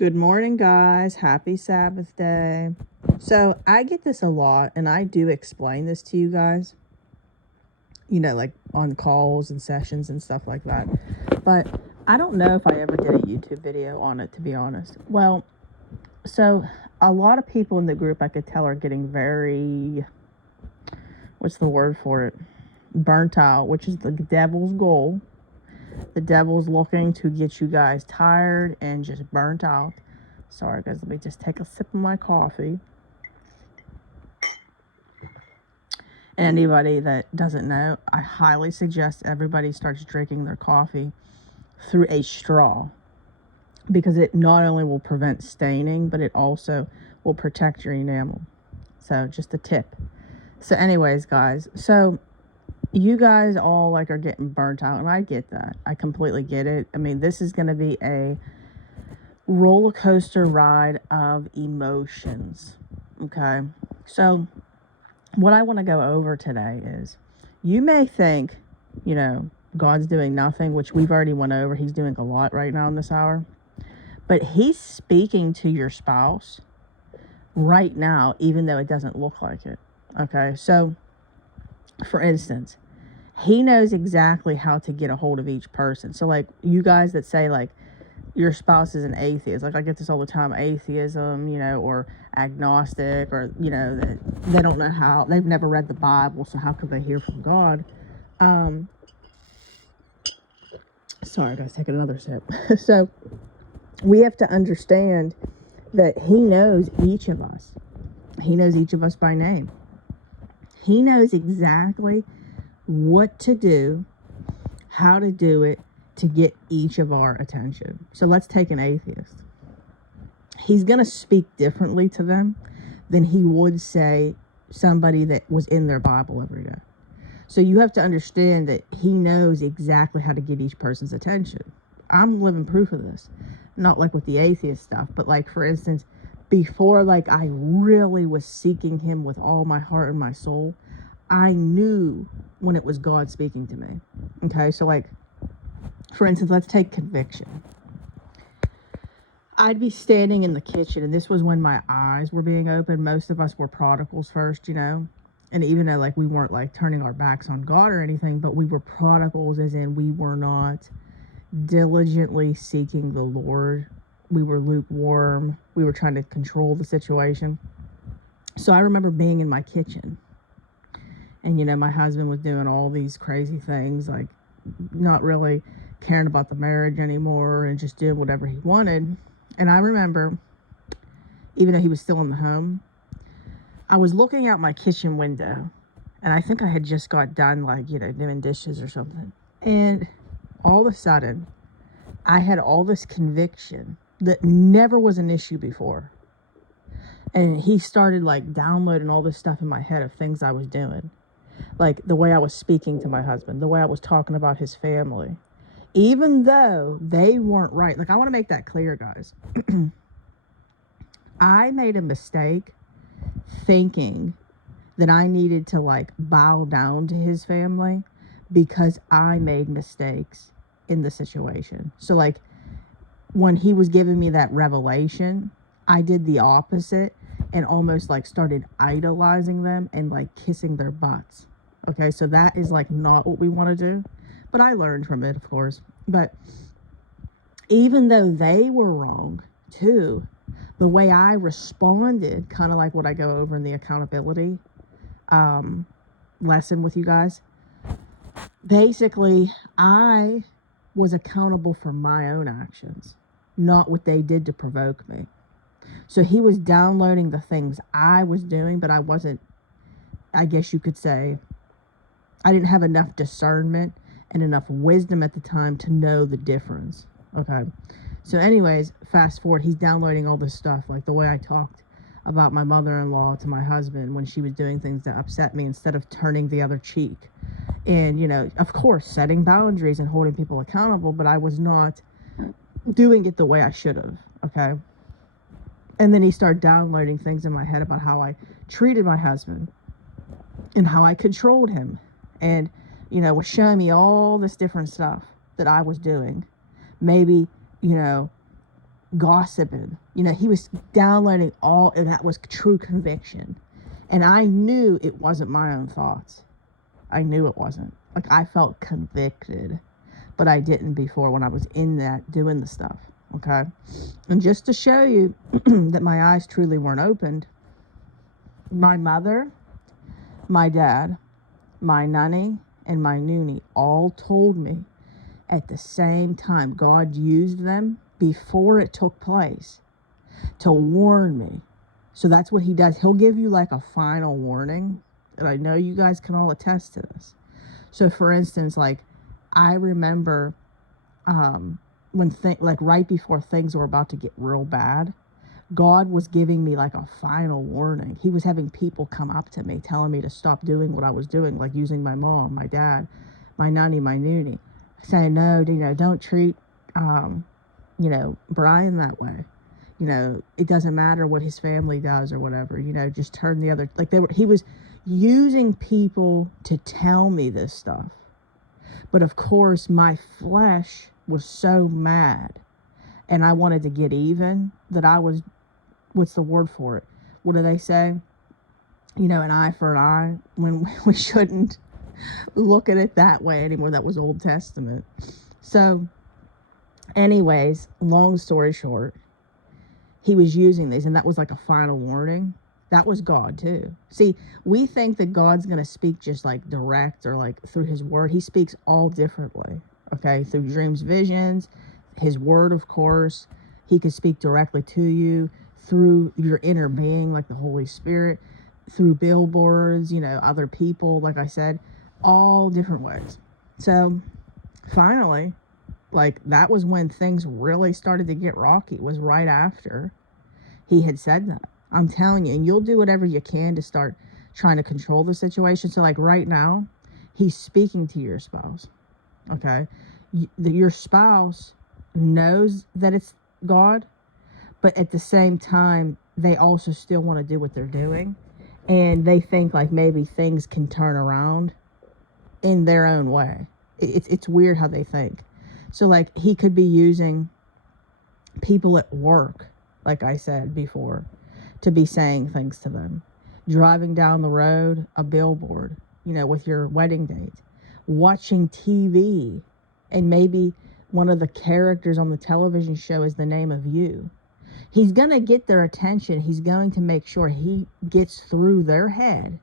Good morning, guys. Happy Sabbath day. So, I get this a lot, and I do explain this to you guys, like on calls and sessions and stuff like that. But I don't know if I ever did a YouTube video on it, to be honest. Well, so a lot of people in the group I could tell are getting very, what's the word for it? Burnt out, which is the devil's goal. The devil's looking to get you guys tired and just burnt out. Sorry, guys, let me just take a sip of my coffee. Anybody that doesn't know, I highly suggest everybody starts drinking their coffee through a straw, because it not only will prevent staining, but it also will protect your enamel. So just a tip. So anyways, guys, so you guys all are getting burnt out, and I get that. I completely get it. I mean, this is going to be a roller coaster ride of emotions. Okay. So what I want to go over today is, you may think, God's doing nothing, which we've already went over. He's doing a lot right now in this hour. But he's speaking to your spouse right now, even though it doesn't look like it. Okay. So, for instance, he knows exactly how to get a hold of each person. So, you guys that say, your spouse is an atheist. I get this all the time, atheism, or agnostic, or, that they don't know how, they've never read the Bible, so how could they hear from God? Sorry, guys, taking another sip. So, we have to understand that he knows each of us. He knows each of us by name. He knows exactly what to do, how to do it, to get each of our attention. So let's take an atheist. He's going to speak differently to them than he would say somebody that was in their Bible every day. So you have to understand that he knows exactly how to get each person's attention. I'm living proof of this. Not with the atheist stuff, but for instance, before I really was seeking him with all my heart and my soul, I knew when it was God speaking to me. Okay, so for instance, let's take conviction. I'd be standing in the kitchen, and this was when my eyes were being opened. Most of us were prodigals first, and even though we weren't turning our backs on God or anything, but we were prodigals, as in we were not diligently seeking the Lord. We were lukewarm. We were trying to control the situation. So I remember being in my kitchen, and my husband was doing all these crazy things, not really caring about the marriage anymore and just doing whatever he wanted. And I remember, even though he was still in the home, I was looking out my kitchen window, and I think I had just got done doing dishes or something. And all of a sudden, I had all this conviction that never was an issue before. And he started downloading all this stuff in my head of things I was doing. The way I was speaking to my husband, the way I was talking about his family, even though they weren't right. I want to make that clear, guys. I made a mistake thinking that I needed to bow down to his family because I made mistakes in the situation. So when he was giving me that revelation, I did the opposite and almost started idolizing them and kissing their butts. Okay, so that is not what we want to do. But I learned from it, of course. But even though they were wrong too, the way I responded, kind of like what I go over in the accountability lesson with you guys, basically I was accountable for my own actions, not what they did to provoke me. So he was downloading the things I was doing, but I wasn't, I guess you could say, I didn't have enough discernment and enough wisdom at the time to know the difference. Okay. So anyways, fast forward, he's downloading all this stuff, the way I talked about my mother-in-law to my husband when she was doing things that upset me, instead of turning the other cheek. And, of course, setting boundaries and holding people accountable, but I was not doing it the way I should have. Okay. And then he started downloading things in my head about how I treated my husband and how I controlled him. And, was showing me all this different stuff that I was doing. Maybe, gossiping. He was downloading all, and that was true conviction. And I knew it wasn't my own thoughts. I knew it wasn't. Like, I felt convicted, but I didn't before when I was in that doing the stuff. Okay. And just to show you that my eyes truly weren't opened, my mother, my dad, my nanny, and my noonie all told me at the same time. God used them before it took place to warn me. So that's what he does. He'll give you like a final warning. And I know you guys can all attest to this. So for instance, like, I remember when like right before things were about to get real bad, God was giving me like a final warning. He was having people come up to me telling me to stop doing what I was doing, like using my mom, my dad, my nanny, my noonie, saying, no, don't treat, Brian that way. It doesn't matter what his family does or whatever, just turn the other, like he was using people to tell me this stuff. But of course, my flesh was so mad and I wanted to get even that I was, what's the word for it? What do they say? An eye for an eye, when we shouldn't look at it that way anymore. That was Old Testament. So anyways, long story short, he was using these, and that was like a final warning. That was God too. See, we think that God's going to speak just like direct or like through his word. He speaks all differently. Okay. Through dreams, visions, his word, of course. He could speak directly to you through your inner being, like the Holy Spirit, through billboards, other people, like I said, all different ways. So finally, like, that was when things really started to get rocky. It was right after he had said that. I'm telling you, and you'll do whatever you can to start trying to control the situation. So like right now, he's speaking to your spouse. Okay. Your spouse knows that it's God, but at the same time, they also still want to do what they're doing. And they think like maybe things can turn around in their own way. It's weird how they think. So like, he could be using people at work, like I said before, to be saying things to them. Driving down the road, a billboard, with your wedding date. Watching TV, and maybe one of the characters on the television show is the name of you. He's going to get their attention. He's going to make sure he gets through their head,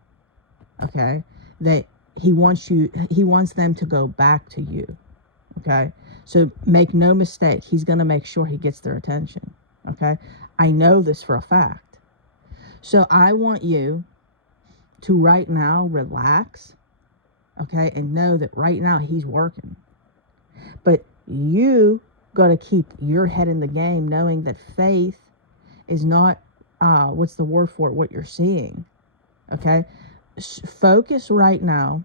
okay, that he wants them to go back to you, okay? So make no mistake, he's going to make sure he gets their attention, okay? I know this for a fact. So I want you to right now relax, okay, and know that right now he's working. But you got to keep your head in the game, knowing that faith is not, what's the word for it, what you're seeing, okay? Focus right now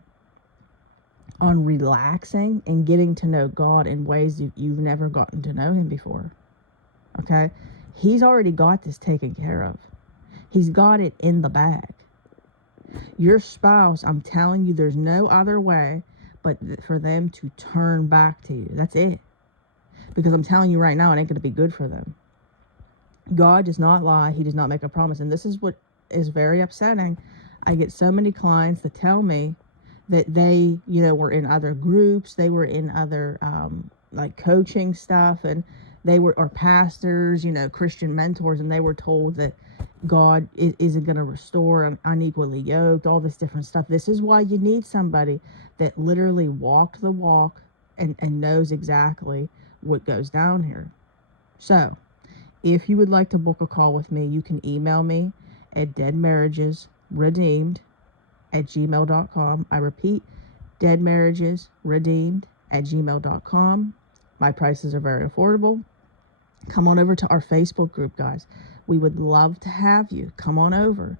on relaxing and getting to know God in ways that you've never gotten to know him before, okay? He's already got this taken care of. He's got it in the bag. Your spouse, I'm telling you, there's no other way but for them to turn back to you. That's it. Because I'm telling you right now, it ain't going to be good for them. God does not lie. He does not make a promise. And this is what is very upsetting. I get so many clients that tell me that they, were in other groups. They were in other, like coaching stuff. And they were, or pastors, Christian mentors. And they were told that God isn't going to restore unequally yoked, all this different stuff. This is why you need somebody that literally walked the walk and knows exactly what goes down here. So if you would like to book a call with me, you can email me at deadmarriagesredeemed@gmail.com. I repeat, deadmarriagesredeemed@gmail.com. My prices are very affordable. Come on over to our Facebook group, guys. We would love to have you. Come on over.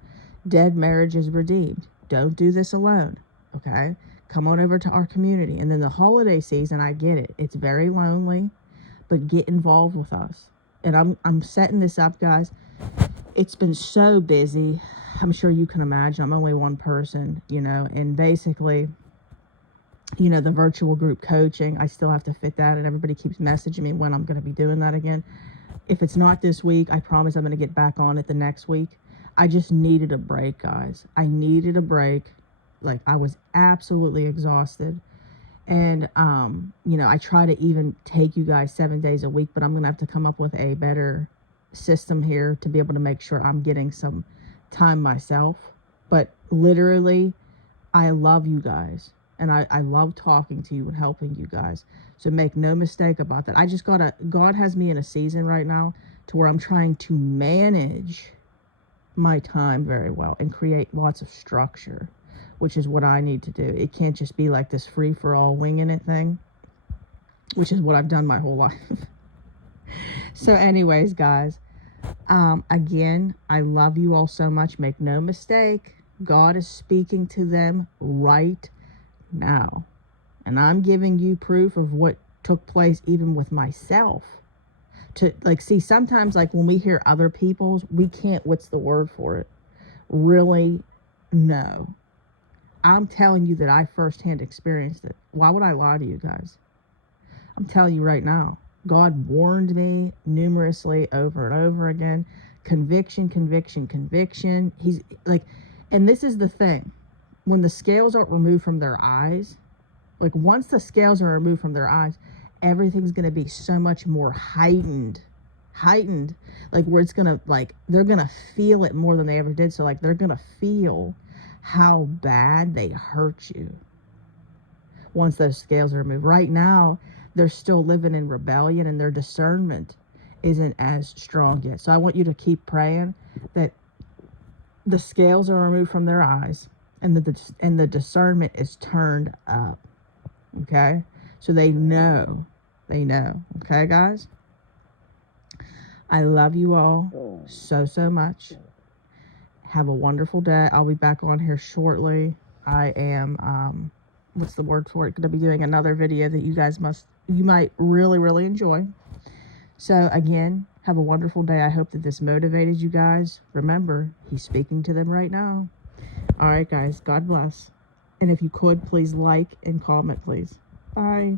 Dead Marriages Redeemed. Don't do this alone, okay? Come on over to our community. And then the holiday season, I get it. It's very lonely, but get involved with us. And I'm setting this up, guys. It's been so busy. I'm sure you can imagine. I'm only one person, and basically, the virtual group coaching, I still have to fit that, and everybody keeps messaging me when I'm going to be doing that again. If it's not this week, I promise I'm going to get back on it the next week. I just needed a break, guys. I needed a break. Like, I was absolutely exhausted. And, you know, I try to even take you guys 7 days a week, but I'm going to have to come up with a better system here to be able to make sure I'm getting some time myself. But literally, I love you guys. And I love talking to you and helping you guys. So make no mistake about that. I just God has me in a season right now to where I'm trying to manage my time very well and create lots of structure, which is what I need to do. It can't just be like this free-for-all winging it thing, which is what I've done my whole life. So anyways, guys, again, I love you all so much. Make no mistake, God is speaking to them right now. And I'm giving you proof of what took place even with myself. To like, see, sometimes like when we hear other people's, we can't, what's the word for it? Really know. I'm telling you that I firsthand experienced it. Why would I lie to you guys? I'm telling you right now. God warned me numerously over and over again. Conviction, conviction, conviction. He's like, and this is the thing. When the scales aren't removed from their eyes, like once the scales are removed from their eyes, everything's going to be so much more heightened, like where it's going to, like, they're going to feel it more than they ever did. So like, they're going to feel how bad they hurt you once those scales are removed. Right now, they're still living in rebellion and their discernment isn't as strong yet. So I want you to keep praying that the scales are removed from their eyes and the discernment is turned up. Okay? So they know. Okay, guys? I love you all so, so much. Have a wonderful day. I'll be back on here shortly. I am, what's the word for it? Going to be doing another video that you might really, really enjoy. So again, have a wonderful day. I hope that this motivated you guys. Remember, he's speaking to them right now. All right, guys. God bless. And if you could, please like and comment, please. Bye.